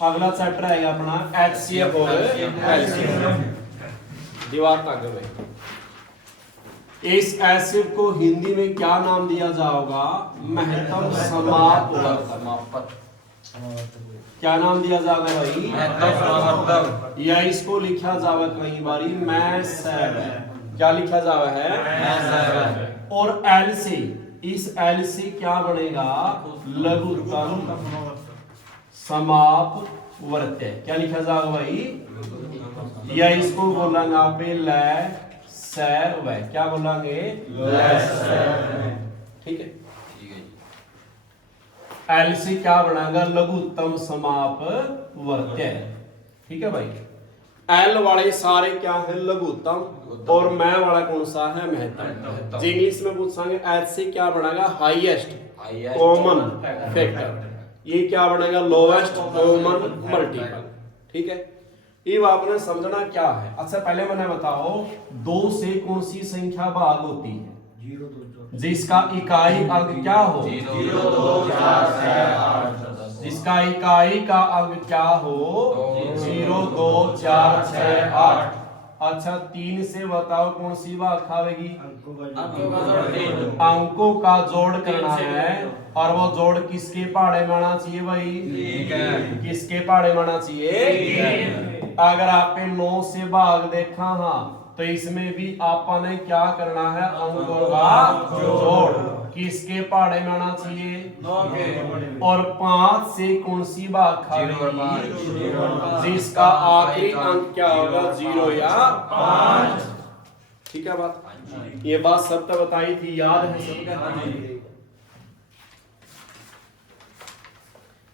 अगला चैप्टर आएगा अपना HCF और LCM। दीवार तक में इस एसिड को हिंदी में क्या नाम दिया जाएगा? महत्तम समापवर्तक। क्या नाम दिया जाएगा भाई? महत्तम समापवर्तक। या इसको लिखा जाएगा कई बारी मैं7। क्या लिखा जाएगा है? मैं7। और एल से, इस एल से क्या बनेगा? लघुत्तम समापवर्त्य। क्या लिखा जाएगा भाई? या इसको बोलेंगे आप सैर वह। क्या बोलेंगे? ठीक है। एल से क्या बनेगा? लघुत्तम समापवर्त्य। ठीक है भाई। एल वाले सारे क्या है? लघुत्तम। और मैं वाला कौन सा है? महत्तम। इंग्लिश में पूछेंगे एच से क्या बनेगा? Highest common factor. ये क्या बनेगा? Lowest common multiple. ठीक है। ये आपने समझना क्या है। अच्छा पहले मैंने बताओ, 2 से कौन सी संख्या भाग होती है? जिसका इकाई अंक क्या हो? 0, 2, 4, 6, 8। जिसका इकाई का अंक क्या हो? 0, 2, 4, 6, 8। अच्छा 3 से बताओ कौन सी भाग खावेगी? अंकों का जोड़ करना है। और वो जोड़ किसके पहाड़े में आना चाहिए भाई? किसके पहाड़े में आना चाहिए? अगर आपने 9 से भाग देखा, हाँ, तो इसमें भी आपने क्या करना है? अंकों का जोड़ किसके पहाड़े में आना चाहिए? 9 के। और 5 से कौन सी भाग खावेगी? जिसका आखिरी अंक क्या होगा? 0 या 5। ठीक है बात? ये बात सब तक बताई थी, याद है सबका?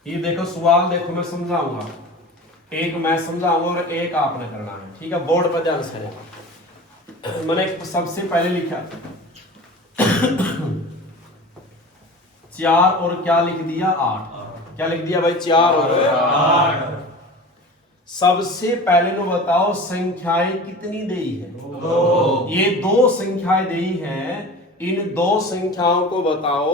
ये देखो सवाल देखो, मैं समझाऊंगा। एक मैं समझाऊंगा और एक आपने करना है। ठीक है? बोर्ड पर ध्यान से। मैंने सबसे पहले लिखा 4 और क्या लिख दिया? 8। क्या लिख दिया भाई? 4 और 8। सबसे पहले तो बताओ संख्याएं कितनी दी है? 2। ये 2 संख्याएं दी हैं। इन 2 संख्याओं को बताओ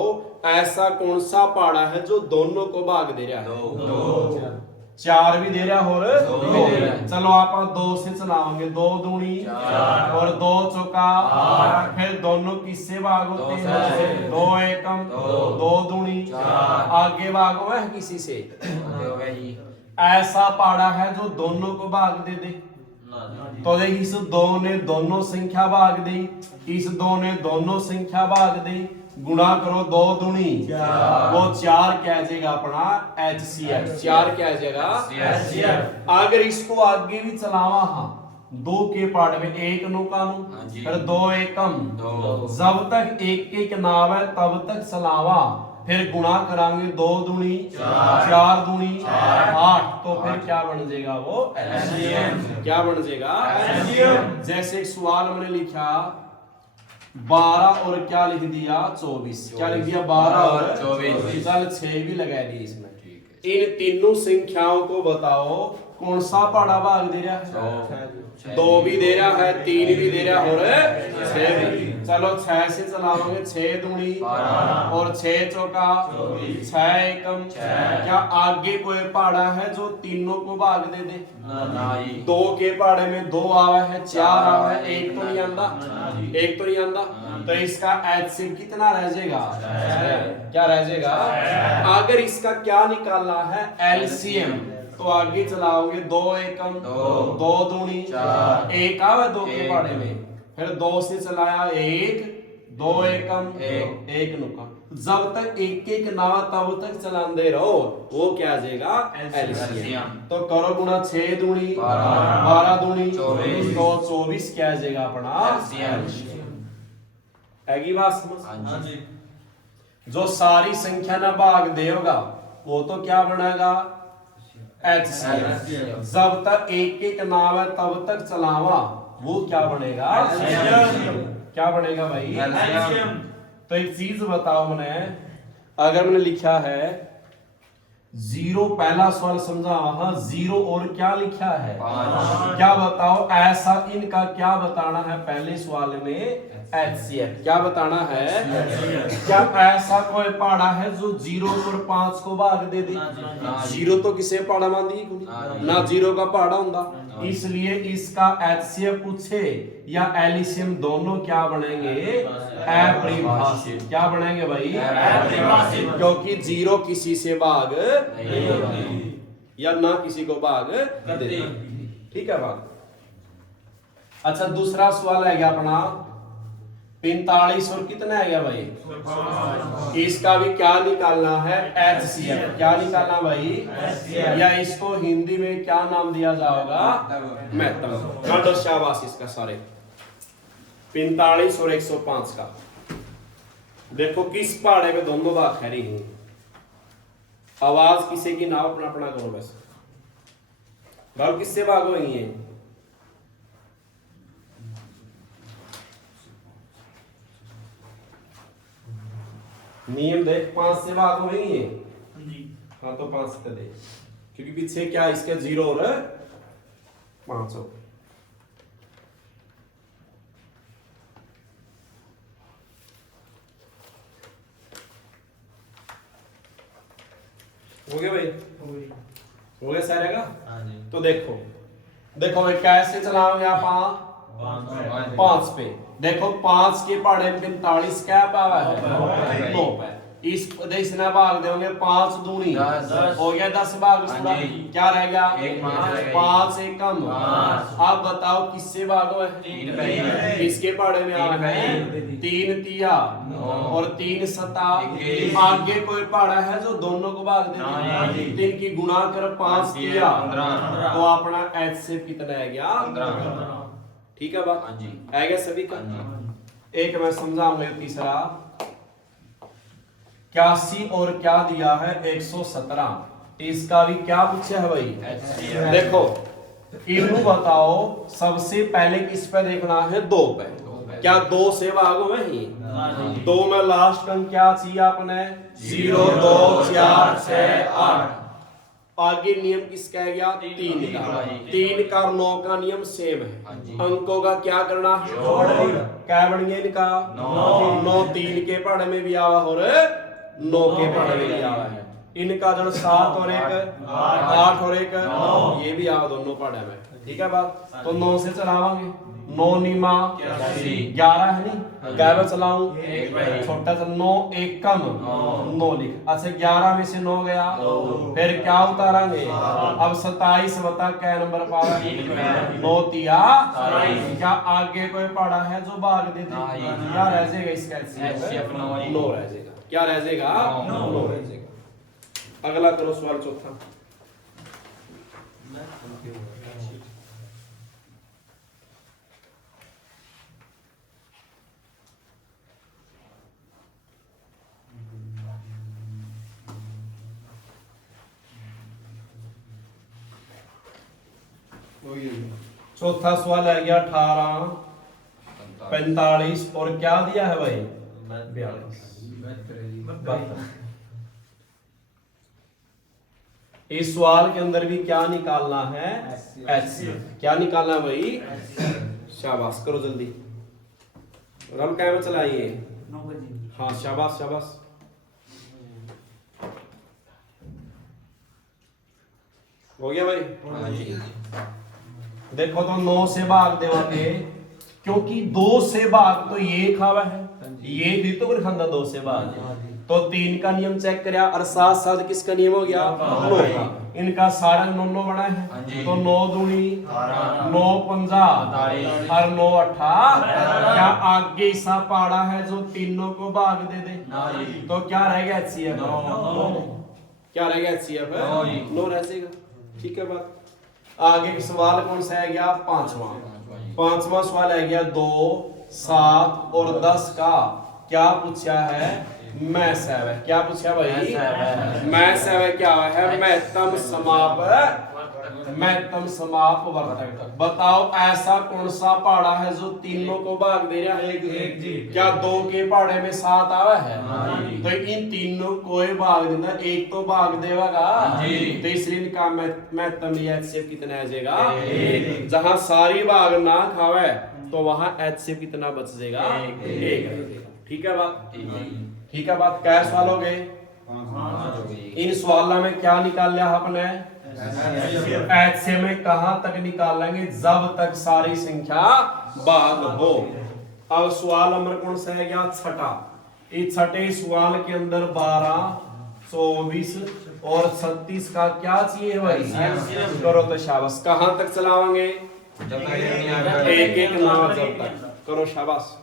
ऐसा कौन सा पहाड़ा है जो दोनों को भाग दे रहा है? 2। 4 भी दे रहा और 2 भी दे रहा। चलो आप 2 से चलाओगे, 2 दूनी 4 और 2 चौका 8। फिर दोनों किससे भाग होते हैं? 2 एकम 2 दूनी 4। आगे भागो है किसी से? ऐसा पहाड़ा है जो दोनों को भाग दे दे? तो देख, इस 2 ने दोनों संख्या भाग दी, इस 2 ने दोनों संख्या भाग दी। गुणा करो 2 दूनी 4। वो 4 क्या जाएगा अपना? HCF। 4 क्या जाएगा? HCF। अगर इसको आगे भी चलावा, हाँ, 2 के पार्ट में 1 नो कानू, फिर 2 एकम 2। जब तक 1 एक नाव है तब तक चलावा। फिर गुणा करांगे 2 दूनी 4 दूनी 8। तो फिर क्या बन जाएगा? वो LCM। क्या बन जाएगा? LCM। जैसे सवाल मैंने लिखा 12 और क्या लिख दिया? 24। क्या लिख दिया? 12 और 24। चल 6 भी लगा दिए इसमें। इन तीनों संख्याओं को बताओ कौन सा पहाड़ा भाग दे रहा है? 2 भी दे रहा है, 3 भी दे रहा है और 6 भी। चलो 6 से चलाओगे 6 दूनी और 6 चौका 6 एकम। क्या आगे कोई पहाड़ा है जो तीनों को भाग दे दे? 2 के पहाड़े में 2 आवा है, 4 आवा है, 1 तो नहीं आंदा, 1 तो नहीं आंदा। तो इसका HCF कितना रह जाएगा? क्या रह जाएगा? अगर इसका क्या निकालना है? LCM। तो आगे चलाओगे 2 एकम 2 दूनी 4। 1 आवा 2 के पहाड़े में, फिर 2 से चलाया 1 2 एकम 1 नुका। जब तक 1 एक ना तब तक चलाते रहो। वो क्या आ जाएगा? LCM। तो करो गुणा 6 दूनी 12 दूनी 24। तो 24 क्या आ जाएगा अपना? LCM। हैगी बात समझ? जो सारी संख्या ना भाग देगा वो तो क्या बनेगा? HCF। जब तक 1 एक नाम है तब तक चलावा, वो क्या बनेगा? क्या बनेगा भाई? तो एक चीज बताओ, मैंने अगर मैंने लिखा है 0, पहला सवाल समझा, हाँ 0 और क्या लिखा है? 5। क्या बताओ ऐसा इनका क्या बताना है? पहले सवाल में HCF। क्या बताना है? क्या ऐसा कोई पहाड़ा है जो 0 और 5 को भाग दे दे? 0 तो किसे पहाड़ा मान दी ना, 0 का पहाड़ा होगा, इसलिए इसका HCF पूछे या एलसीएम दोनों क्या बनेंगे? अपरिभाषित। क्या बनेंगे भाई? अपरिभाषित, क्योंकि 0 किसी से भाग या ना किसी को भाग दे। ठीक है बात। अच्छा, दूसरा सवाल है क्या अपना 45 और कितना है गया भाई? इसका भी क्या निकालना है? HCF। क्या निकालना भाई? या इसको हिंदी में क्या नाम दिया जाएगा? महत्तम। शाबाश इसका सारे 45 और 105 का। देखो किस पहाड़े पे दोनों बात खड़ी है। आवाज किसी की ना अपना अपना करो बस। बाल किससे भाग होगी है? नियम देख 5 से भाग होगी है। हाँ तो 5 से दे, क्योंकि पीछे क्या इसके 0 और 5 हो गया भाई? हो गया सारे का? तो देखो देखो भाई कैसे चलाओगे आप? 5 पे। देखो 5 के पहाड़े में 45 क्या पावा है? 9 पे। इस देखना भाग देंगे 5 दूनी हो गया 10 भाग पूरा। क्या रह गया? 5 से कम। आप बताओ किससे भागो है? किसके पहाड़े में आ रहा है? 3 तिया और 3 सता। आगे कोई पहाड़ा है जो दोनों को भाग दे? 3 की गुणा कर 5 तिया तो अपना HCF कितना है गया? ठीक है बात है गया सभी का। एक मैं समझाऊंगा तीसरा 81 और क्या दिया है? 117। इसका भी क्या पूछा है भाई? देखो इनको बताओ सबसे पहले किस पे देखना है? 2 पे। क्या 2 से भागो में ही? 2 में लास्ट अंक क्या चाहिए आपने? 0 2 4 6 8। आगे नियम किसका है गया? 3 का। 3 का और 9 का नियम सेम है। अंकों का क्या करना है? क्या बन गया इनका? 9 3 के पहाड़े में भी आवा और 9 के पहाड़े में भी आवा है। इनका जो 7 और 1 8 और 1 ये भी आवा दोनों पहाड़े में। ठीक है बात? तो 9 से चलावांगे। 9 नीमा 11 है नहीं? 11 चलाऊं छोटा सा 9 1 कम 9 लिख। अच्छा 11 में से 9 गया फिर क्या उतारेंगे? अब 27 बता क्या नंबर पावा? 9 तिया। क्या आगे कोई पहाड़ा है जो भाग दे दे? क्या रह जाएगा इसका? 9 रह जाएगा। क्या रह जाएगा? 9 रह जाएगा। अगला करो सवाल चौथा। चौथा सवाल है गया 18 45 और क्या दिया है भाई? 42। इस सवाल के अंदर भी क्या निकालना है? HCF। क्या निकालना है भाई? शाबाश करो जल्दी। रम टाइम चलाइए। हाँ शाबाश शाबाश। हो गया भाई? देखो तो 9 से भाग देवांगे क्योंकि 2 से भाग तो ये खावा है, ये भी तो कर खांदा 2 से भाग। तो 3 का नियम चेक करया और साथ साथ किसका नियम हो गया? 9 का। इनका सारा 9 बना है तो 9 दूनी 9 पंजा और 9 अठा। क्या आगे सा पहाड़ा है जो तीनों को भाग दे दे? तो क्या रह गया? HCF। क्या रह गया? HCF 9 रह जाएगा। ठीक है बात। आगे सवाल कौन सा है गया? पांचवा सवाल है गया 2 7 और 10 का। क्या पूछा है? मैं सैव है। क्या पूछा भाई? मैं सैव है। क्या है? महत्तम समाप वर्तक। बताओ ऐसा कौन सा पहाड़ा है जो तीनों को भाग दे रहा है? क्या 2 के पहाड़े में 7 आवा है? तो इन तीनों को भाग देना, एक तो भाग देगा तो इसलिए इनका महत्तम HCF कितना आ जाएगा? जहां सारी भाग ना खावे तो वहां HCF कितना बच जाएगा, एक रह जाएगा। ठीक है बात, ठीक है बात। क्या सवाल हो गए? इन सवालों में क्या निकाल लिया आपने? HCF में कहां तक निकालेंगे? जब तक सारी संख्या भाग हो। अब सवाल नंबर कौन सा है गया? छठा। इस छठे सवाल के अंदर 12, 24 और 36 का क्या चाहिए भाई? करो तो शाबाश। कहां तक चलावांगे? एक एक नाम जब तक। करो शाबाश।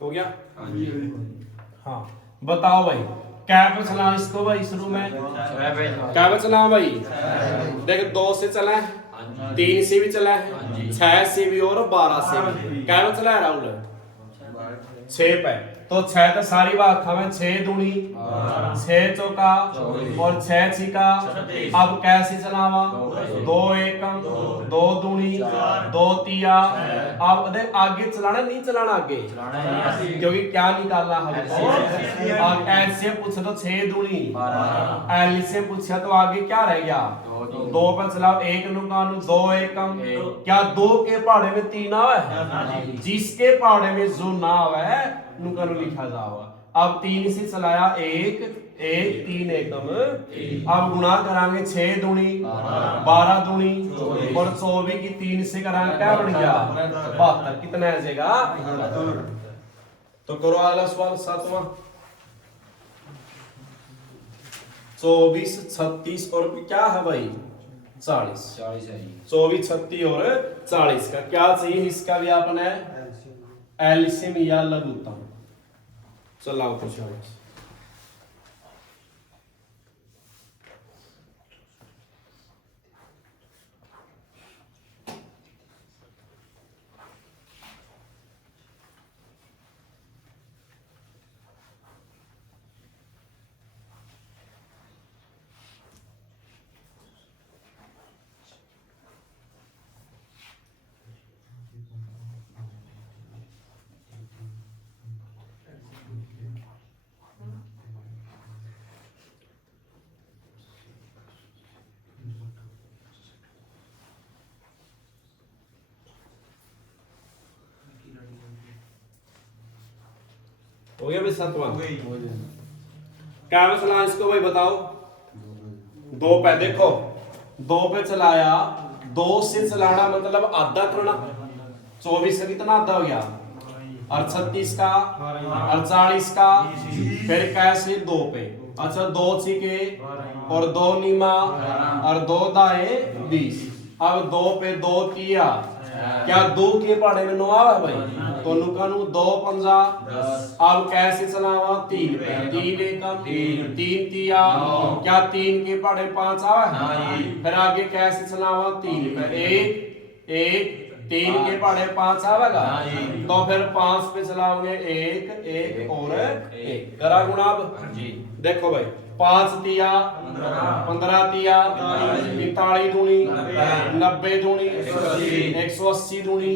हो गया? हाँ बताओ भाई, क्या पे चला इसको भाई? शुरू में क्या पे चला भाई? देख 2 से चला है, 3 से भी चला है, 6 से भी और 12 से भी। क्या पे चला है राहुल? 6 पे। तो 6 तो सारी बात हमें 6 दूनी 6 चौका और 6 छिका। अब कैसे चलावा? 2 एकम 2 दूनी 2 तिया। अब देख आगे चलाना नहीं चलाना आगे, क्योंकि क्या निकालना हमको? अब एल से पूछा तो 6 दूनी, एल से पूछा तो आगे क्या रह गया? 2 पर चलाओ। 1 नुकानु 2 एकम। क्या 2 के पहाड़े में 3 आवे? जिसके पहाड़े में जो ना आवे नुकानु लिखा जाओगा। अब 3 से चलाया 1 1 3 एकम। अब गुणा करांगे 6 दूनी 12 दूनी और 24 की 3 से करांगे क्या बन गया? 72। कितना आ जाएगा? तो करो अगला सवाल 7वां। 24 36 और क्या है भाई? 40 है। 24 36 और 40 का क्या चाहिए? इसका भी आपने एलसीएम या लघुत्तम। चलाओ तो शाबाश। हो गया भाई 7वां? क्या मसला इसको भाई बताओ? 2 पे देखो, 2 पे चलाया, 2 से चलाना मतलब आधा करना। 24 से कितना आधा हो गया? और 36 का और 40 का। फिर कैसे 2 पे? अच्छा 2 छिके और 2 नीमा और 2 दाए 20। अब 2 पे 2 किया। क्या 2 के पहाड़े में 9 आवा भाई? तो नुकानु 2 पंजा 10। अब कैसे चलावा? 3 पे 3 एकम 3 तिया। क्या 3 के पहाड़े 5 आवा? फिर आगे कैसे चलावा? 3 पे 1 1 3 के पहाड़े 5 आवेगा। तो फिर 5 पे चलाओगे 1 1 और 1 करा गुणा। देखो भाई 5 तिया 15 तिया 45 दूनी 90 दूनी 180 दूनी।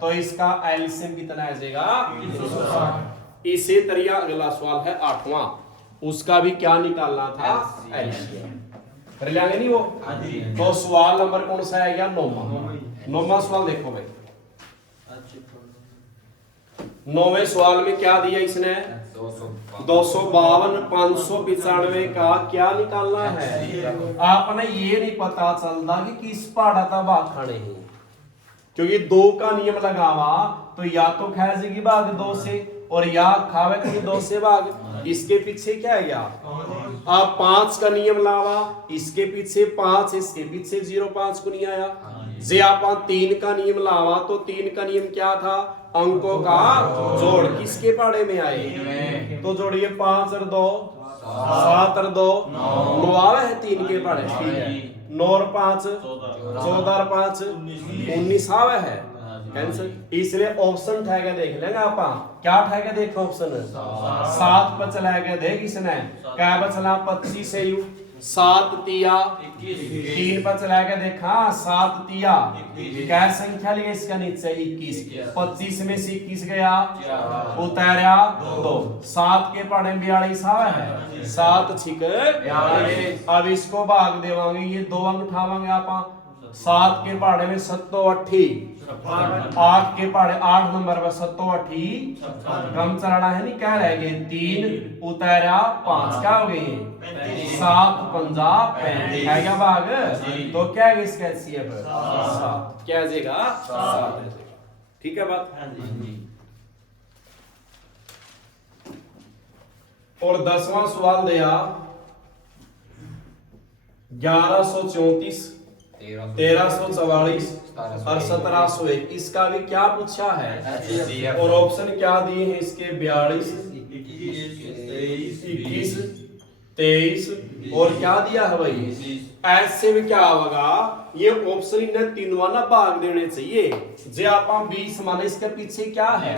तो इसका एलसीएम कितना आ जाएगा? इसी तरह अगला सवाल है 8वां। उसका भी क्या निकालना था? एलसीएम। कर लेंगे नहीं वो? तो सवाल नंबर कौन सा है? 9वां सवाल देखो भाई। 9वें सवाल में क्या दिया इसने? 252 595 का क्या निकालना है? आपने ये नहीं पता चलता कि किस पहाड़ा का भाग खाने हैं। क्योंकि 2 का नियम लगावा तो या तो खा जाएगी भाग 2 से और या खावे तो 2 से भाग। इसके पीछे क्या है या आप 5 का नियम लावा, इसके पीछे 5, इसके पीछे 0, 5 को नहीं आया। जे आप 3 का नियम लावा तो 3 का नियम क्या था, अंकों का जोड़। किसके पाड़े में आए तो जोड़िए 5 और 2 7 और 2 9 आवे है 3 के पाड़े, ठीक है। 9 और 5 14 और 5 19 आवे है कैंसर। इसलिए ऑप्शन ठहके देख लेंगे आप, क्या ठहके देख ऑप्शन 7 पर चला गया देख इसने क्या बचला 25 से यू 7 तिया 3 पर चला गया देखा 7 तिया क्या संख्या लिया इसका नीचे 21, 25 में से 21 गया उतारा 2, 7 के पढ़े 42 आवे है 7 छिक 42। अब इसको भाग देवांगे, ये 2 अंक उठावांगे आप। 7 के पहाड़े में 7 8 8 के पहाड़े 8 नंबर पर 7 8 कम चलाना है नहीं, क्या रह गए 3 उतारा 5 क्या हो गए 7 50 35 है क्या भाग। तो क्या है इसका एचसीएफ 7 क्या जाएगा 7, ठीक है बात। और 10वां सवाल दिया 1134 1344 और 1701, इसका भी क्या पूछा है और ऑप्शन क्या दिए हैं इसके 42 21 23 और क्या दिया है भाई। ऐसे में क्या होगा, ये ऑप्शन इन्हें 3 वाला भाग देने चाहिए। जे आप 20 माने इसके पीछे क्या है,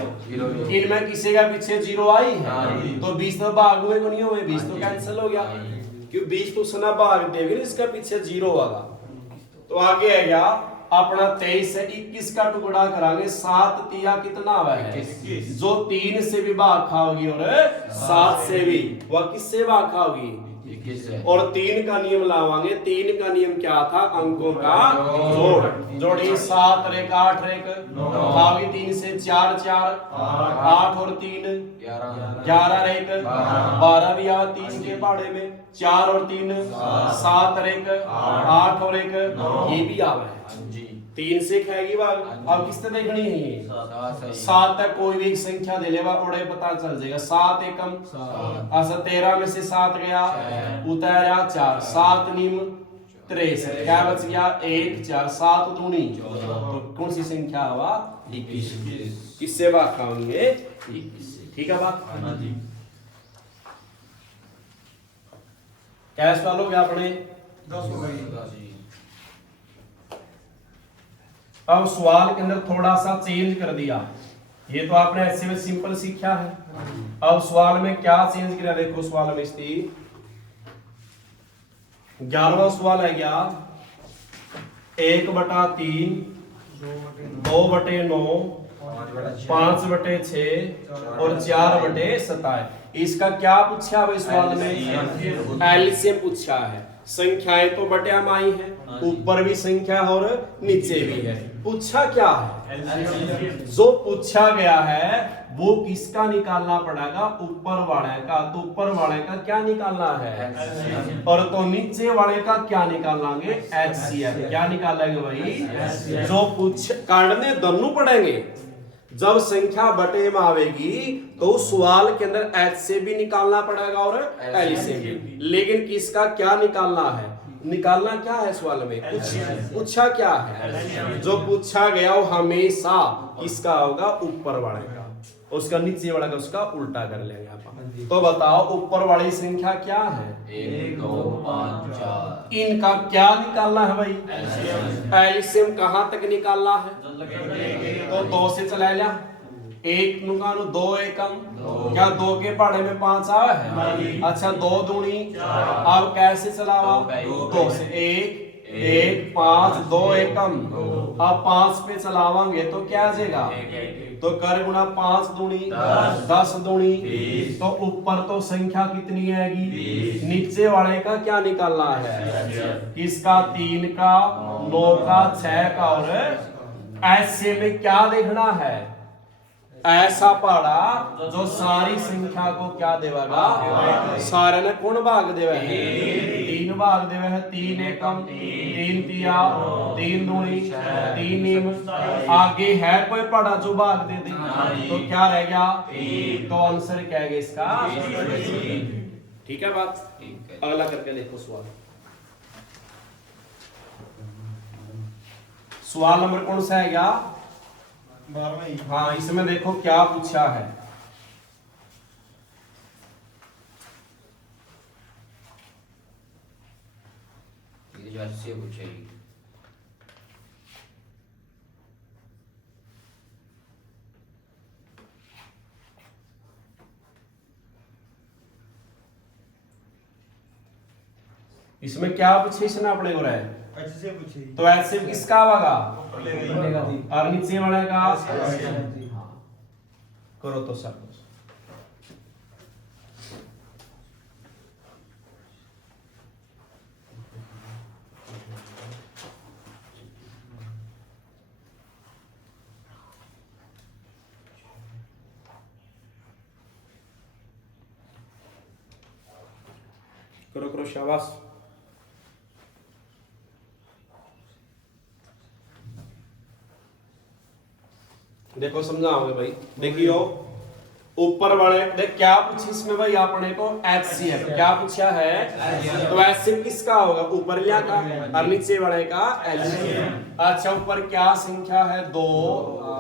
इनमें किसी का पीछे 0 आई है तो 20 तो भाग हुए को नहीं हुए, 20 तो कैंसिल हो गया क्योंकि 20 तो सना भाग देगी ना, इसका पीछे 0 होगा। तो आगे है क्या अपना 23 से 21 का टुकड़ा करांगे, 7 तिया कितना हुआ है जो 3 से भी भाग खाओगी और 7 से भी, वह किससे भाग खाओगी और 3 का नियम लावांगे। 3 का नियम क्या था, अंकों का जोड़। जोड़िए 7 रेक 8 रेक खाओगी 3 से 4 4 8 और 3 11 रेक 12 भी आवा 3 के पहाड़े में 4 और 3 7 रेक 8 और 1 ये भी आवा है 3 से खाएगी भाग। अब किससे देखनी है ये 7 तक कोई भी एक संख्या दे लेगा और पता चल जाएगा 7 एकम 13 में से 7 गया उतारा 4 7 निम 63 क्या बच गया 1 4 7 दूनी, तो कौन सी संख्या हुआ 21, किससे भाग खाएंगे 21, ठीक है बात। कैश वालों क्या अपने 10। अब सवाल के अंदर थोड़ा सा चेंज कर दिया, ये तो आपने ऐसे में सिंपल सीखा है। अब सवाल में क्या चेंज किया देखो, सवाल में स्थिति 11वां सवाल है क्या 1/3 2/9 5/6 और 4/27, इसका क्या पूछा है सवाल में, एलसीएम पूछा है। संख्याएं तो बटिया में आई है, ऊपर भी संख्या और नीचे भी है, पूछा क्या है, जो पूछा गया है वो किसका निकालना पड़ेगा ऊपर वाले का, तो ऊपर वाले का क्या निकालना है और तो नीचे वाले का क्या निकालेंगे एचसीएफ, क्या निकालेंगे भाई जो पूछ काटने दोनों पड़ेंगे। जब संख्या बटे में आवेगी तो उस सवाल के अंदर एच से भी निकालना पड़ेगा और एल से भी, लेकिन किसका क्या निकालना है, निकालना क्या है सवाल में पूछा क्या है, जो पूछा गया वो हमेशा किसका होगा ऊपर वाले का, उसका नीचे वाला का उसका उल्टा कर लेंगे आप। तो बताओ ऊपर वाली संख्या क्या है 1 2 5 4, इनका क्या निकालना है भाई एलसीएम कहां तक निकालना है, तो 2 से चला जा 1 नुकानु 2 एकम क्या 2 के पहाड़े में 5 आवा है, अच्छा 2 दूनी अब कैसे चलावा 2 से 1 5 2 एकम, अब 5 पे चलावांगे तो क्या आ जाएगा, तो कर गुना 5 दूनी 10 दूनी, तो ऊपर तो संख्या कितनी आएगी, नीचे वाले का क्या निकालना है, किसका 3 का 9 का 6 का, और ऐसे में क्या देखना है ऐसा पढ़ा जो सारी संख्या को क्या देगा, सारे ने कौन भाग देगा 3 भाग देवे है 3 एकम 3 तिया 3 दूनी 3 नीम। आगे है कोई पड़ा जो भाग दे दे तो क्या रह गया? तो आंसर क्या है इसका? ठीक है बात। अगला करके देखो सवाल। सवाल नंबर कौन सा है क्या? 12वां। हाँ, इसमें देखो क्या पूछा है। से पूछेगी। इसमें क्या पूछे इसने अपने को रहे? एच से पूछी। तो ऐसे किसका होगा? ऊपर ले गई। और नीचे वाले का? हाँ। हाँ। करो तो सब कुछ। करो करो शाबाश। देखो समझाओगे भाई। देखियो ऊपर वाले देख क्या पूछी इसमें भाई आपने को HCF क्या पूछा है? तो HCF किसका होगा? ऊपर लिया का और नीचे वाले का LCM। अच्छा ऊपर क्या संख्या है? 2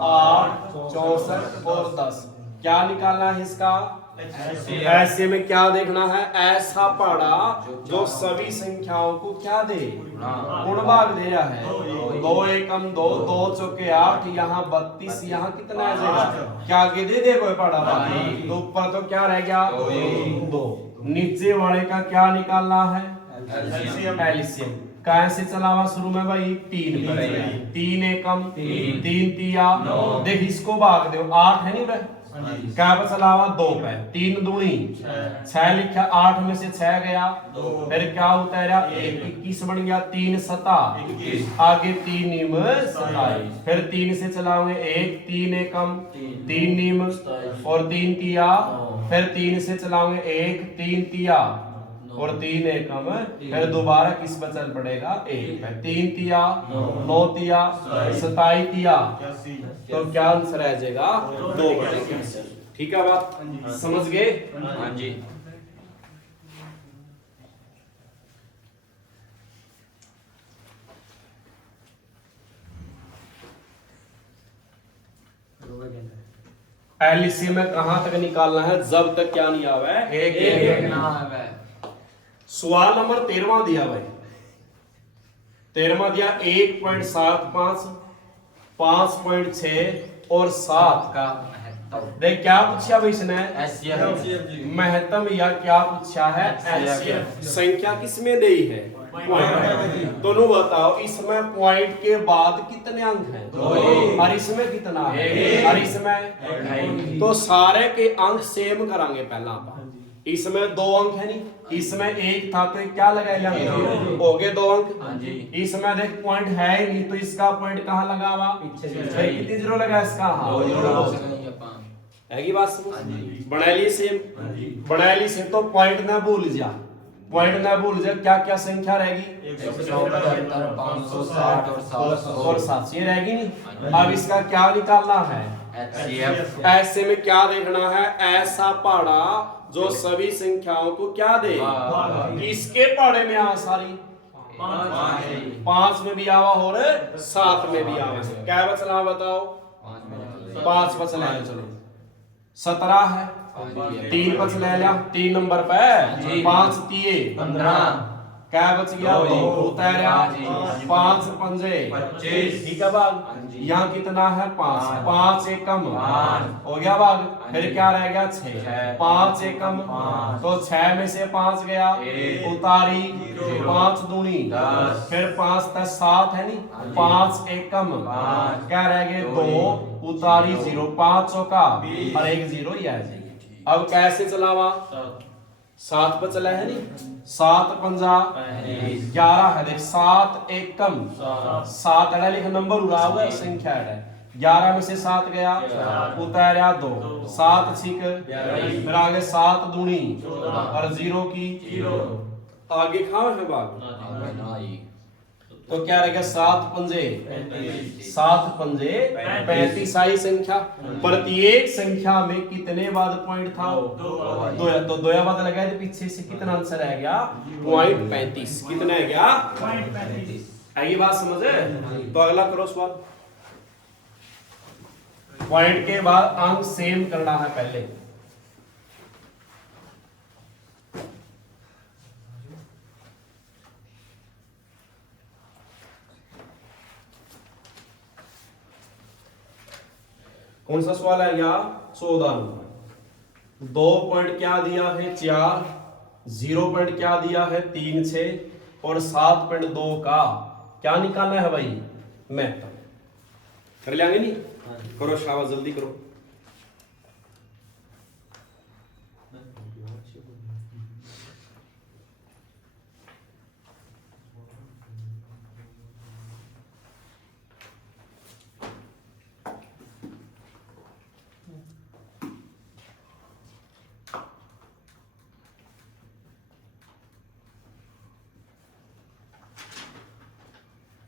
8 64 और 10। क्या निकालना है इसका? ऐसे में क्या देखना है? ऐसा पड़ा जो सभी संख्याओं को क्या दे? गुण भाग दे रहा है। 2 एकम 2 2 चौके 8 यहाँ 32 यहाँ कितना आ जाएगा? क्या आगे दे दे कोई पड़ा तो ऊपर तो क्या रह गया? 2। नीचे वाले का क्या निकालना है? एलसीएम। कैसे चला हुआ शुरू में भाई? 3 एकम 3 तिया। देख इसको भाग दो 8 है नहीं भाई? क्या पर चला हुआ? 2 पे 3 दूनी 6 लिखा 8 में से 6 गया फिर क्या उतारा? 1 21 बन गया 3 7 आगे 3 नीम 27 फिर 3 से चलाओगे 1 3 एकम 3 नीम और 3 तिया फिर 3 से चलाओगे 1 3 तिया और 3 एकम फिर दोबारा किस पर चल पड़ेगा? 1 पे 3 तिया 9 तिया 27 तिया तो क्या आंसर आ जाएगा? 2/11। ठीक है बात समझ गए? हाँ जी। एलसीएम में कहां तक निकालना है? जब तक क्या नहीं आवे? एक ना आवे। सवाल नंबर 13वां दिया भाई। 13वां दिया 1.75 5.6 और 7 का देख क्या पूछा भाई इसने? HCF महत्तम या क्या पूछा है? HCF। संख्या किसमें दी है? पॉइंट। दोनों बताओ इसमें पॉइंट के बाद कितने अंक हैं? 2 और इसमें कितना है? और इसमें तो सारे के अंक सेम करांगे पहला अपन। इसमें 2 अंक है नहीं, इसमें 1 था तो क्या लगाएगा? हो गए 2 अंक। इसमें देख पॉइंट है ही नहीं तो इसका पॉइंट कहाँ लगा हुआ? पीछे। कितनी जीरो लगा इसका? है की बात समझ? बना लिए सेम बना ली सेम तो पॉइंट ना भूल जा। पॉइंट ना भूल जा। क्या क्या संख्या रहेगी? 175 560 और 700 और 7 ये रहेगी नहीं। अब इसका क्या निकालना है? HCF ऐसे में क्या देखना है? ऐसा पहाड़ा जो सभी संख्याओं को क्या दे? किसके पहाड़े में आ सारी? 5 में भी आवा और 7 में भी आवा। क्या बचला बताओ? 5 बचला है। चलो 17 है 3 बच ले लिया 3 नंबर पे 5 तिये 15 क्या बच गया? 2 उतारा 5 पंजे 25। ठीक है बाग यहाँ कितना है? 5 5 एकम हो गया बाग फिर क्या रह गया? 6 5 एकम तो 6 में से 5 गया उतारी 5 दूनी 10 फिर 5 10 7 है नहीं 5 एकम क्या रह गए? 2 उतारी 0 5 चौका और 1 0 ही आ जाएगी। अब कैसे चलावा? 7 पर चला है नहीं 7 पंजा 11 है देख 7 एकम 7 अड़ा लिख नंबर उड़ा हुआ है संख्या है 11 में से 7 गया उतारा 2 7 छिक फिर आगे 7 दूनी और 0 की आगे खाओ है बाग आगे नाई तो क्या रहेगा 7 पंजे 7 पंजे 35 आई संख्या। प्रत्येक संख्या में कितने बाद पॉइंट था? दो। तो दोया बाद लगाए तो पीछे से कितना आंसर आ गया? पॉइंट 35। कितना आ गया? पॉइंट 35। आई बात समझे? तो अगला करो सवाल। पॉइंट के बाद अंक सेम करना है पहले। कौन सा सवाल है? या 14 नंबर। 2 पॉइंट क्या दिया है? 4। 0 पॉइंट क्या दिया है? 3 6 और 7.2 का क्या निकालना है भाई? मैथ कर लेंगे नहीं? करो शाबाश, जल्दी करो।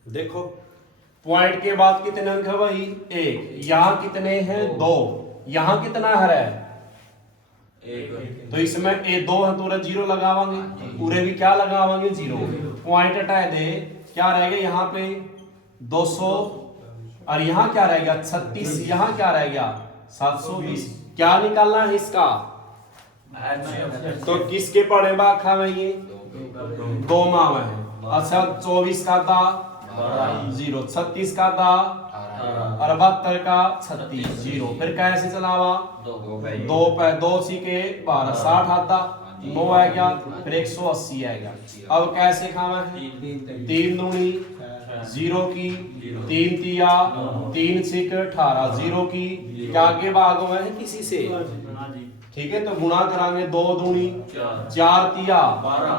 देखो पॉइंट के बाद कितने अंक है भाई? 1। यहां कितने हैं? 2। यहां कितना है? तो इसमें ए 2 है तो 0 लगावांगे, पूरे भी क्या लगावांगे? 0। पॉइंट हटा दे, क्या रहेगा यहाँ पे? 200 और यहाँ क्या रहेगा? 36। यहाँ क्या रहेगा? 720। क्या निकालना है इसका? तो किसके पड़े बाखा में? ये 2 माह में है। अच्छा 24 का था 0, 36 का था और 72 का 36 0। फिर कैसे चलावा? 2 सी के 12 60 आता 9 आएगा, फिर 180 आएगा। अब कैसे खावा है? 3 दूनी 0 की, 3 तिया 3 6 18 0 की, क्या के भाग हुआ है किसी से? ठीक है, तो गुणा करांगे 2 दूनी 4 तिया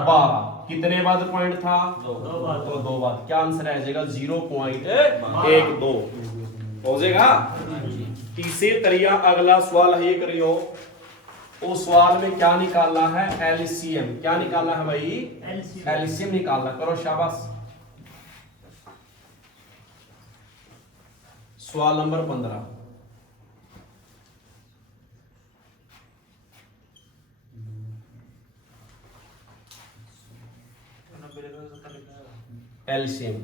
12। कितने बाद पॉइंट था? तो 2 बाद। क्या आंसर आ जाएगा? 0.12 हो जाएगा। तीसरे तरिया अगला सवाल है, ये करियो। उस सवाल में क्या निकालना है? एलसीएम। क्या निकालना है भाई? एलसीएम निकालना। करो शाबाश। सवाल नंबर 15। एलसीएम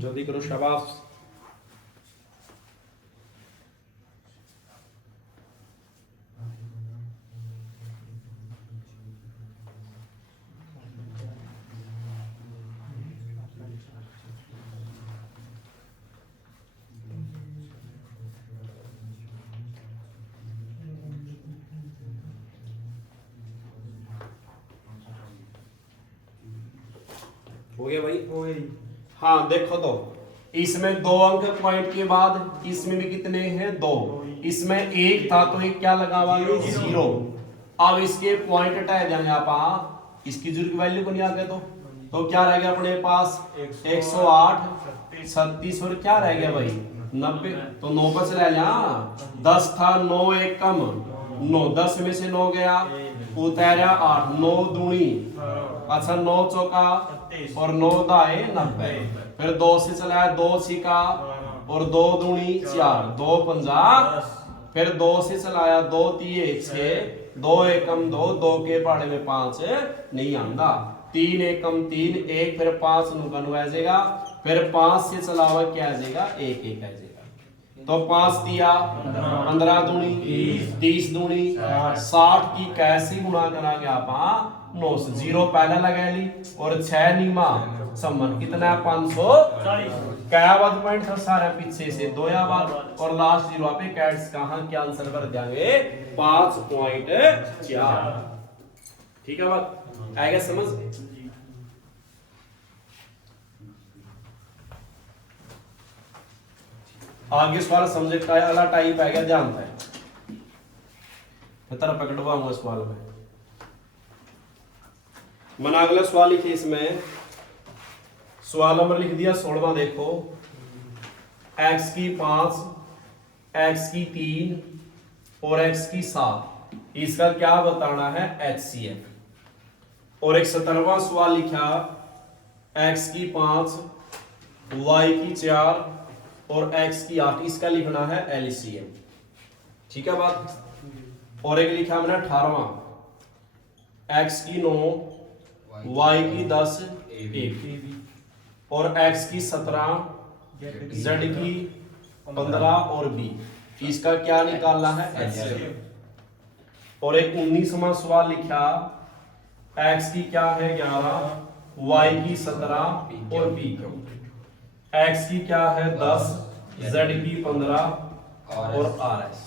जल्दी करो शाबाश। हो गया भाई? हो गई। हाँ देखो तो इसमें 2 अंक पॉइंट के बाद, इसमें भी कितने हैं? 2। इसमें 1 था तो एक क्या लगावांगे? 0। अब इसके पॉइंट हटाए जाने आप, इसकी जीरो की वैल्यू को नहीं आ गए तो क्या रह गया अपने पास? 108 36 और क्या रह गया भाई? 90। तो 9 पर चला जा। 10 था 9 1 कम 9, 10 में से 9 गया, उतारा 8, 9 दूनी, अच्छा 9 चौका और 9 दाए 90। फिर 2 से चलाया 2 छिका और 2 दूनी 4, 2 पंजा। फिर 2 से चलाया 2 तिये 6, 2 एकम 2, 2 के पाड़े में 5 नहीं आंदा, 3 एकम 3 1, फिर 5 नुकन आ जाएगा। फिर 5 से चलावा क्या आ जाएगा? 1 1 आ जाएगा। तो 5 तिया 15 दूनी 30 दूनी 60 की कैसे गुणा करांगे आप? 9 से 0 पहला लगा ली और 6 नीमा सम्मन कितना है? 540। क्या बाद पॉइंट था सारा पीछे से 2 या बाद और लास्ट 0 पे कैट्स कहां क्या आंसर भर देंगे? 5.4। ठीक है बात आएगा समझ? आगे सवाल सब्जेक्ट का अगला टाइप आएगा, ध्यान है मैं तेरा पकड़वाऊंगा सवाल में। मैंने अगला सवाल लिखे इसमें, सवाल नंबर लिख दिया 16वां। देखो x की 5, x की 3 और x की 7, इसका क्या बताना है HCF। और एक 17वां सवाल लिखा x की 5, y की 4 और x की 8, इसका लिखना है LCM। ठीक है बात। और एक लिखा मैंने 18वां, x की 9, y की 10 AB और x की 17, z की 15 और b, इसका क्या निकालना है HCF। और एक 19वां सवाल लिखा x की क्या है 11, y की 17 और b क्यों, x की क्या है 10, z की 15 और RS,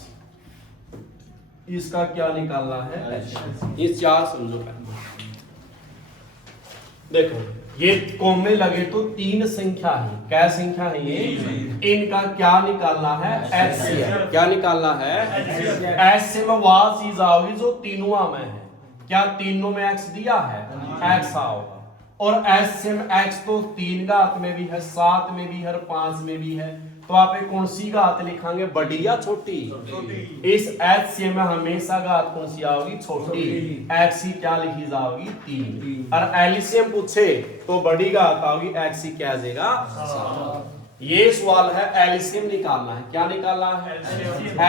इसका क्या निकालना है HCF। ये चार समझो पहले। देखो ये कॉमे लगे तो तीन संख्या है, क्या संख्या है ये, इनका क्या निकालना है HCF। क्या निकालना है HCF में वह चीज आओगी जो तीनों में है। क्या तीनों में x दिया है, x आओगा। और HCF x तो 3 घात में भी है, 7 में भी है और 5 में भी है, तो आप कौन सी घात लिखांगे, बड़ी या छोटी। इस HCF में हमेशा घात कौन सी आओगी, छोटी। x की क्या लिखी जाओगी 3। और LCM पूछे तो बड़ी घात आओगी, x की क्या आ जाएगा 7। ये सवाल है LCM निकालना है। क्या निकालना है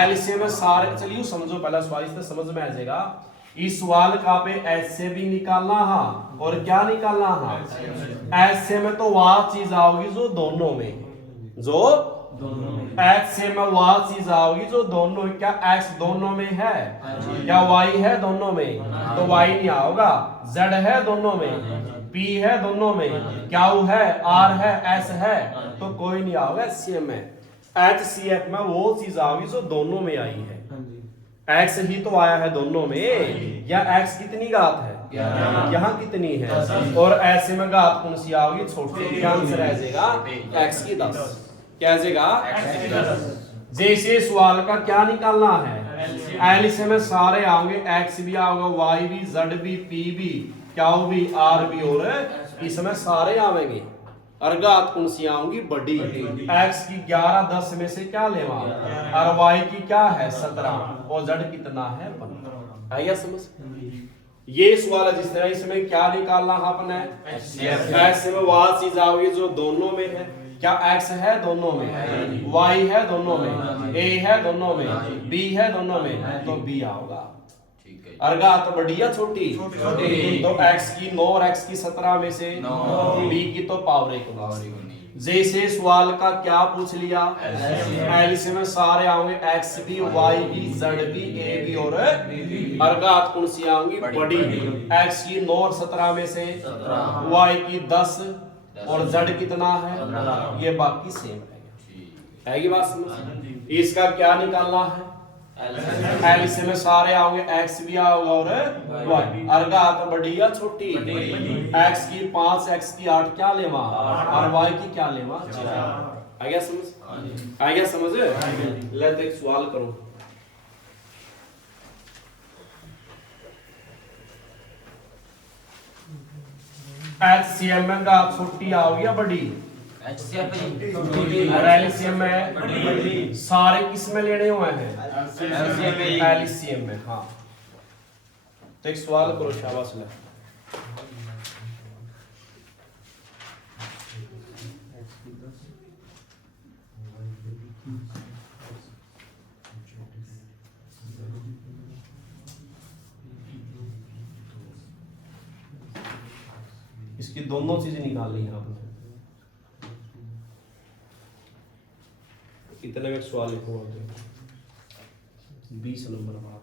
LCM में सारे, चलिए समझो पहला सवाल, इससे समझ में आ जाएगा। इस सवाल का पे HCF भी निकालना है और क्या निकालना है HCF में तो वह चीज आओगी जो दोनों में, जो HCF में वह चीज आओगी जो दोनों, क्या x दोनों में है, क्या y है दोनों में, तो y नहीं आओगा। z है दोनों में, p है दोनों में, क्या है r है, s है, तो कोई नहीं आओगा HCF में। HCF में वो चीज आओगी जो दोनों में आई है। x ही तो आया है दोनों में, या x कितनी घात है, यहाँ कितनी है, और ऐसे में घात कौन सी आओगी, छोटी। क्या आंसर आ जाएगा x की 10। क्या आ जाएगा, जैसे सवाल का क्या निकालना है LCM में सारे आओगे, x भी आओगा, y भी, z भी, p भी, क्या भी, r भी, और इसमें सारे आवेंगे। और घात कौन सी आऊंगी, बड़ी। x की 11 10 में से क्या लेवा, और y की क्या है 17 और z कितना है 15। आया समझ। ये सवाल है जिस तरह, इसमें क्या निकालना है अपने x में वह चीज आओगी जो दोनों में है। क्या x है दोनों में, y है दोनों में, a है दोनों में, b है दोनों में, तो b आओगा। और घात बड़ी या छोटी, तो x की 9 और x की 17 में से b की तो पावर 1। जैसे सवाल का क्या पूछ लिया LCM में सारे आओगे, x भी, y भी, z भी, a भी, और घात कौन सी आएंगी, बड़ी। x की 9 और 17 में से y की 10 और z कितना है, ये बाकी सेम रहेगा। है ये बात समझ। इसका क्या निकालना है LCM में सारे आओगे, x भी आओगा और y, और घात बड़ी या छोटी, x की 5 x की 8 क्या लेवा, और y की क्या लेवा 4। आ गया समझ, आ गया समझ। ले एक सवाल करो, HCM में घात छोटी आओगी या बड़ी, और LCM में सारे किस में लेने हुए हैं, LCM में। हाँ तो एक सवाल करो, शाबाश ले। इसकी दोनों चीजें निकालनी है आपने। कितने में सवाल लिखो, 20 नंबर बाद।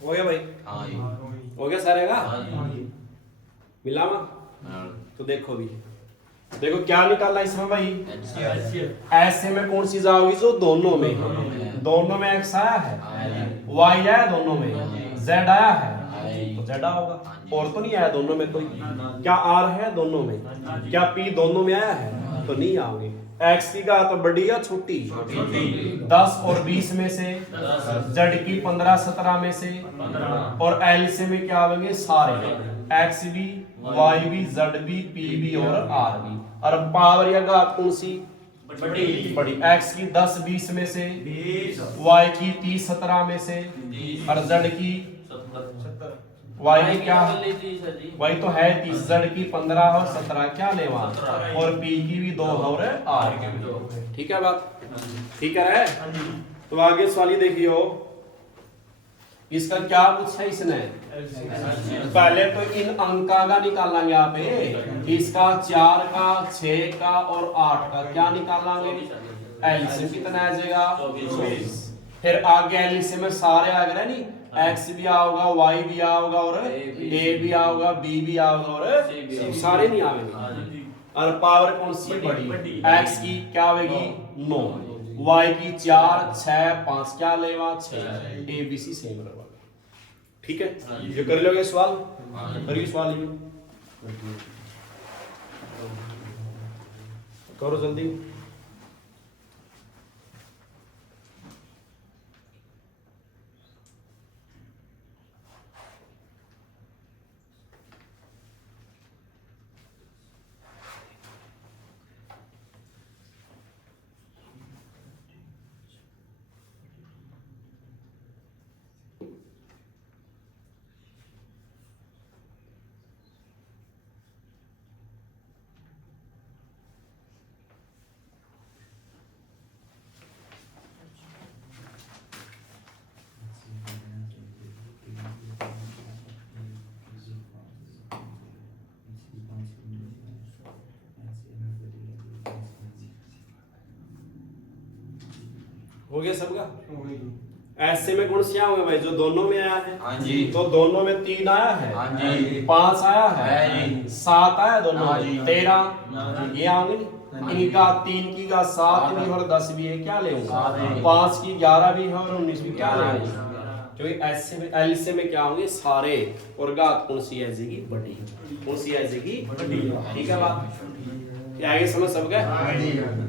हो गया भाई? हाँ जी हो गया सारे का? हाँ जी मिला ना? हाँ। तो देखो भी, देखो क्या निकालना इसमें भाई? HCF ऐसे में कौन सी जाओगी? जो दोनों में, दोनों में एक्स आया है, वाई आया दोनों में, जेड आया है तो जेड होगा, और तो नहीं आया दोनों में कोई। क्या आर है दोनों में? क्या पी दोनों में आया है? तो नहीं आओगे। एक्स की घात बड़ी या छोटी? 10 और 20 में से, जेड की 15 17 में से, और एल से में क्या आवेंगे? सारे, एक्स भी, वाई भी, जेड भी, पी भी और आर भी। और पावर या घात कौन सी? बड़ी। एक्स की 10 20 में से, वाई की 30 17 में से, और जेड की, वाई की क्या? वाई तो है 30, जेड की 15 और 17 क्या लेवा, और पी की भी 2 और आर की भी 2। ठीक है बात? ठीक है। तो आगे सवाल देखियो, इसका क्या पूछा इसने? पहले तो इन अंका का निकालेंगे यहाँ पे, इसका 4 का, 6 का और 8 का क्या निकालेंगे? एलसीएम कितना आ जाएगा? 24। फिर आगे एलसीएम में सारे आ गए नहीं, एक्स भी आओगा, वाई भी आओगा, और ए भी आओगा, बी भी आओगा, और सारे नहीं आएंगे। और पावर कौन सी? बड़ी। एक्स की क्या आएगी? 9, वाई की 4 6 5 क्या लेवा? 6, ए बी सी सेम रहेगा। ठीक है, ये कर लोगे सवाल? करिए सवाल, ये करो जल्दी। हो गया सबका? ऐसे में कौन सी होंगे भाई? जो दोनों में आया है। हाँ जी। तो दोनों में 3 आया है, हाँ जी। 5 आया है, है जी। 7 आया दोनों हाँ में, जी। 13 ये आएंगे नहीं। इनका 3 की का 7 भी और 10 भी है, क्या लेऊंगा? 5 की 11 भी है और 19 भी क्या लेऊंगा? क्योंकि ऐसे में एलसीएम में क्या होंगे? सारे, और घात कौन सी आ जाएगी? बड़ी। कौन सी आ जाएगी? बड़ी। ठीक है बात? क्या आगे समझ सब गए?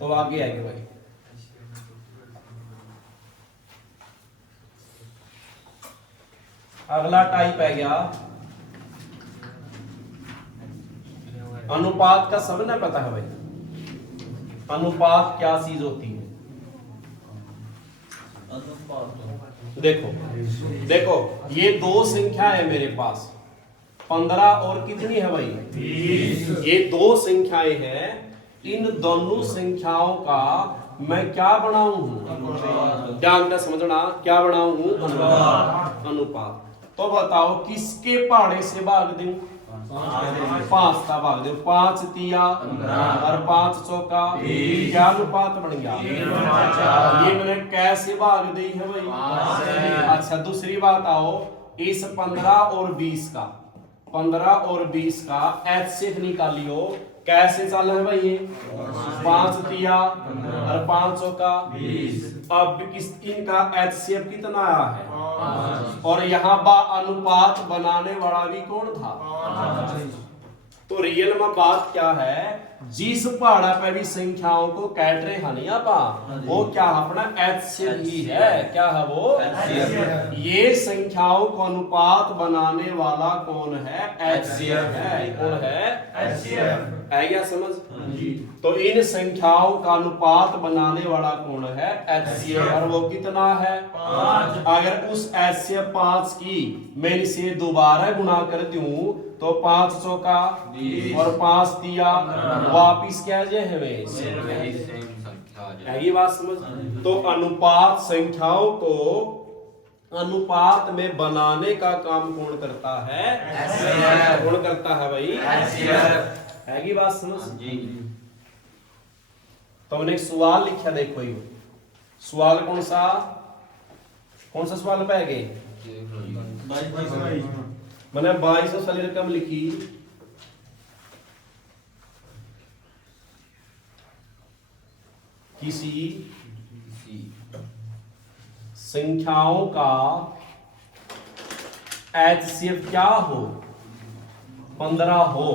तो आगे आएंगे भाई। अगला टाइप है गया अनुपात का। सबने पता है भाई अनुपात क्या चीज होती है? देखो देखो, ये 2 संख्या है मेरे पास, 15 और कितनी है भाई? 20। ये 2 संख्याएं हैं, इन दोनों संख्याओं का मैं क्या बनाऊं? ध्यान से समझना, क्या बनाऊं? अनुपात। तो बताओ किसके पहाड़े से भाग दूं? 5 का भाग दो। 5 तिया और 5 चौका, क्या अनुपात बन गया? ये मैंने कैसे भाग दी है भाई? अच्छा, दूसरी बात आओ, इस 15 और 20 का, 15 और 20 का एचसीएफ निकालियो। कैसे चल है भाई? ये 5 तिया और 5 चौका 20। अब किस इनका एचसीएफ कितना आया है? और यहाँ अनुपात बनाने वाला भी कौन था? तो रियल में बात क्या है? जिस पहाड़ा पे भी संख्याओं को कैट रहे हैं नहीं आपा, वो क्या अपना एचसीएफ ही है। क्या है वो? ये संख्याओं को अनुपात बनाने वाला कौन है? एचसीएफ है। कौन है? एचसीएफ है। क्या समझ? तो इन संख्याओं का अनुपात बनाने वाला कौन है? एचसीएफ। और वो कितना है? 5। अगर उस एचसीएफ 5 की मैं इसे दोबारा गुणा कर दूं तो 5 चौका और 5 तिया वापिस क्या है? ये बात समझ? तो अनुपात संख्याओं को अनुपात में बनाने का काम कौन करता है? कौन करता है भाई? है ये बात समझ? तो हमने एक सवाल लिखा, देखो ये सवाल कौन सा? कौन सा सवाल पे गए? मैंने 2200 साली रकम लिखी, किसी संख्याओं का HCF क्या हो, 15 हो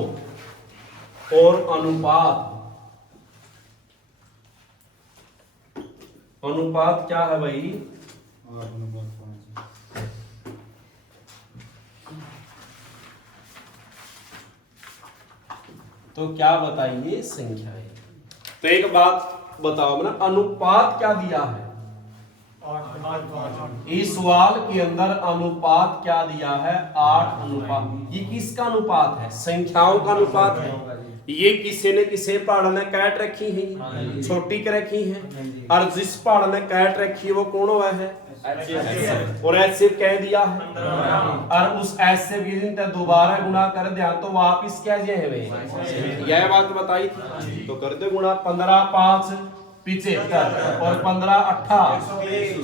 और अनुपात क्या है भाई? तो क्या बताइए संख्याएं। तो एक बात बताओ ना, अनुपात क्या दिया है? इस सवाल के अंदर अनुपात क्या दिया है? 8 अनुपात। ये किसका अनुपात है? संख्याओं का अनुपात है। ये किसी ने किसे पहाड़ ने कैट रखी है, छोटी कर रखी है, और जिस पहाड़ ने कैट रखी है वो कौन हुआ है? और HCF कह दिया है, और उस HCF की जिन दोबारा गुणा कर दिया तो वापिस क्या जाए? यह बात बताई थी। तो कर दे गुणा, 15 5 75 और 15 18,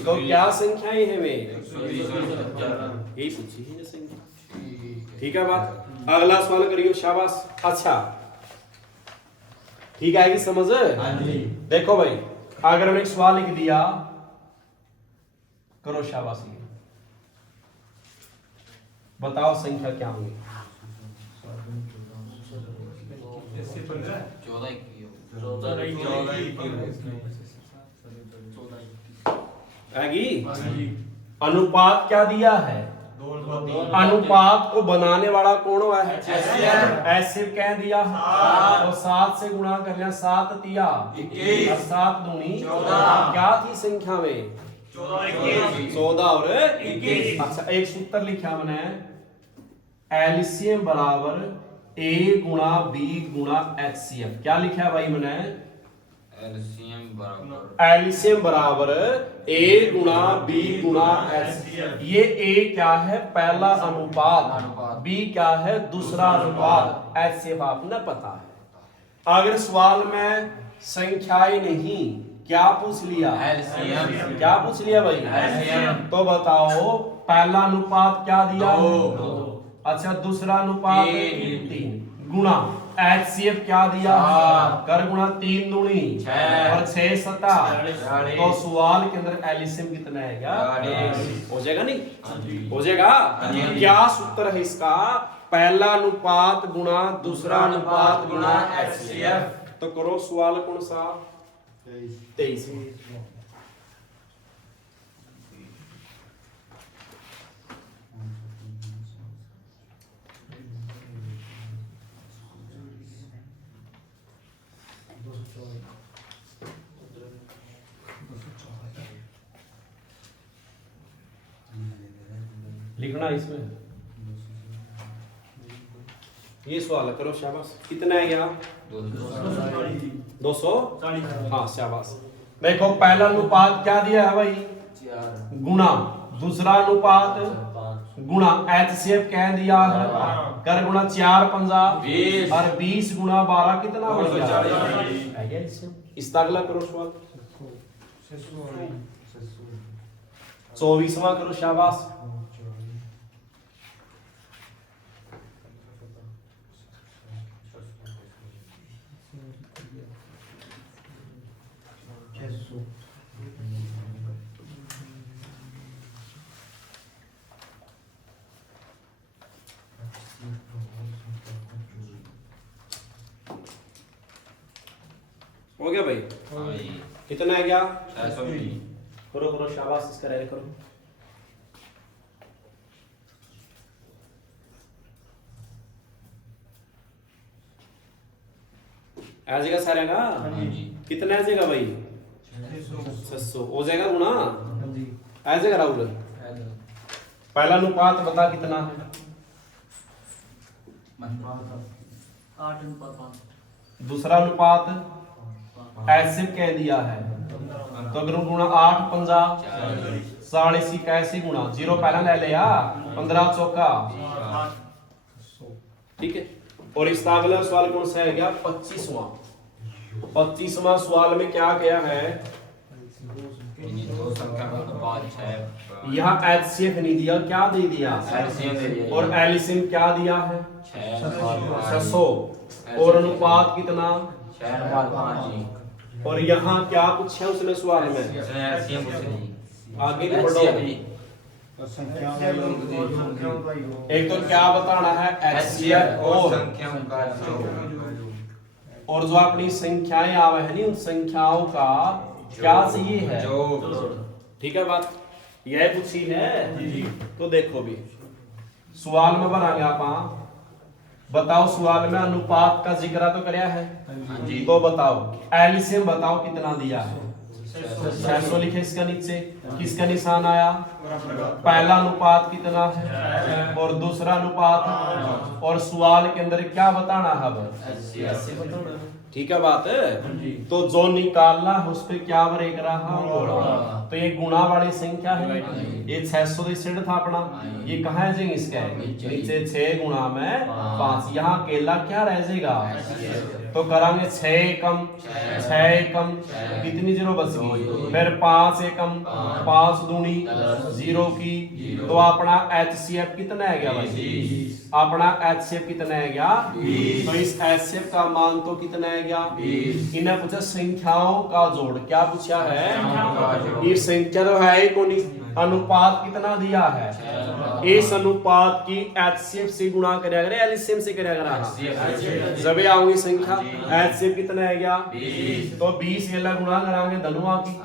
तो क्या संख्याएं हैं वे? यही पूछी है संख्या। ठीक है बात। अगला सवाल करियो, शाबाश। अच्छा ठीक आएगी समझ? देखो भाई, अगर मैंने एक सवाल लिख दिया, करो शाबाशी, बताओ संख्या क्या होगी? 14 अनुपात क्या दिया है? अनुपात को बनाने वाला कौन हुआ है? HCF कह दिया है। और 7 से गुणा कर लिया, 7 तिया 21 और 7 दूनी 14। क्या थी संख्या में? 14 और 21। अच्छा एक सूत्र लिखा मैंने, एलसीएम बराबर A गुणा B गुणा HCF। क्या लिखा है भाई मैंने? एलसीएम बराबर A गुणा B गुणा HCF। ये A क्या है? पहला अनुपात, B क्या है? दूसरा अनुपात, HCF आपने पता है। अगर सवाल में संख्याएं नहीं, क्या पूछ लिया? LCM। क्या पूछ लिया भाई? LCM। तो बताओ पहला अनुपात क्या दिया? 2। अच्छा दूसरा अनुपात 3 गुणा HCF क्या दिया? कर गुणा 3 दूनी 6 और 6 7। तो सवाल के अंदर एलसीएम कितना आएगा? हो जाएगा नहीं? हो जाएगा। क्या सूत्र है इसका? पहला अनुपात गुणा दूसरा अनुपात गुणा HCF। तो करो सवाल कौन सा? 23। लिखना इसमें, ये सवाल करो शाबाश। कितना है गया? 200। हाँ शाबाश। देखो पहला अनुपात क्या दिया है भाई? 4 गुणा दूसरा अनुपात गुणा HCF कह दिया है, कर गुणा 4 पंजा 20 और 20 गुणा 12 कितना बन गया? इस अगला करो सवाल। 24वां करो शाबाश। हो गया भाई? कितना है गया? 620। करो करो शाबाश, इसका रेल करो। आ जाएगा सारे का? कितना आ जाएगा भाई? 600। हो जाएगा गुणा? आ जाएगा राहुल? पहला अनुपात बता कितना है? 8:5। दूसरा अनुपात ऐसे कह दिया है, तो अगर गुणा 8 पंजा 40 कैसे गुणा 0 पहला ले लिया, 15 चौका। ठीक है। और इसका अगला सवाल कौन सा है गया? 25वां। 25वां सवाल में क्या गया है? संख्या का अनुपात 6 यहाँ HCF नहीं दिया, क्या दे दिया? एलसीएम दे दिया और एलिसिम क्या दिया है? 600 600। और अनुपात कितना? 6/5 जी। और यहाँ क्या पूछा उसने सवाल में? इसने एलसीएम पूछ ली। आगे नहीं बढ़ो। HCF जी। और संख्याओं का योग। एक तो क्या बताना है? HCF और और संख्याओं का योग। और जो अपनी संख्याएं आवे है नी, उन संख्याओं का क्या चाहिए है? जोड़। ठीक है बात, यह पूछी है जी। तो देखो भी सवाल में बनाएंगे आप। बताओ सवाल में अनुपात का जिक्र तो करया है जी। तो बताओ एलसीएम बताओ कितना दिया है? 600 लिखे इसका नीचे, किसका निशान आया? पहला अनुपात कितना है और दूसरा अनुपात, और सवाल के अंदर क्या बताना है? अब ठीक है बात है। तो जो निकालना है उस पे क्या ब्रेक रहा? तो ये गुणा वाली संख्या है, ये 600 सेट था अपना, ये कहाँ है जी? इसका नीचे 6 गुणा में 5, यहाँ अकेला क्या रह जाएगा? तो करांगे 6 एकम 6 एकम, कितनी जीरो बच गई? फिर 5 एकम 5 दूनी 0 की, तो अपना HCF कितना है गया भाई? अपना HCF कितना है गया? तो इस HCF का मान तो कितना है गया? इन्हें पूछा संख्याओं का जोड़, क्या पूछा है? ये संख्या तो है ही कोनी, अनुपात कितना दिया है? इस अनुपात की HCF से गुणा करेगा, अगर एलसीएम से करेगा जब आऊंगी संख्या HCF कितना है गया? तो 20 वाला गुणा करांगे धनुआ की,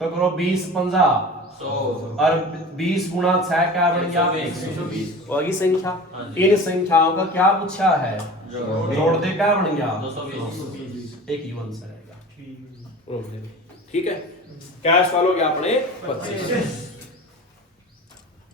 तो करो 20 पंजा 100 और 20 गुणा 6 क्या बन गया? 120 वही संख्या। इन संख्याओं का क्या पूछा है? जोड़ दे, क्या बन गया? 220 एक ही आंसर आएगा। ठीक है, क्या सवाल हो गया अपने 25।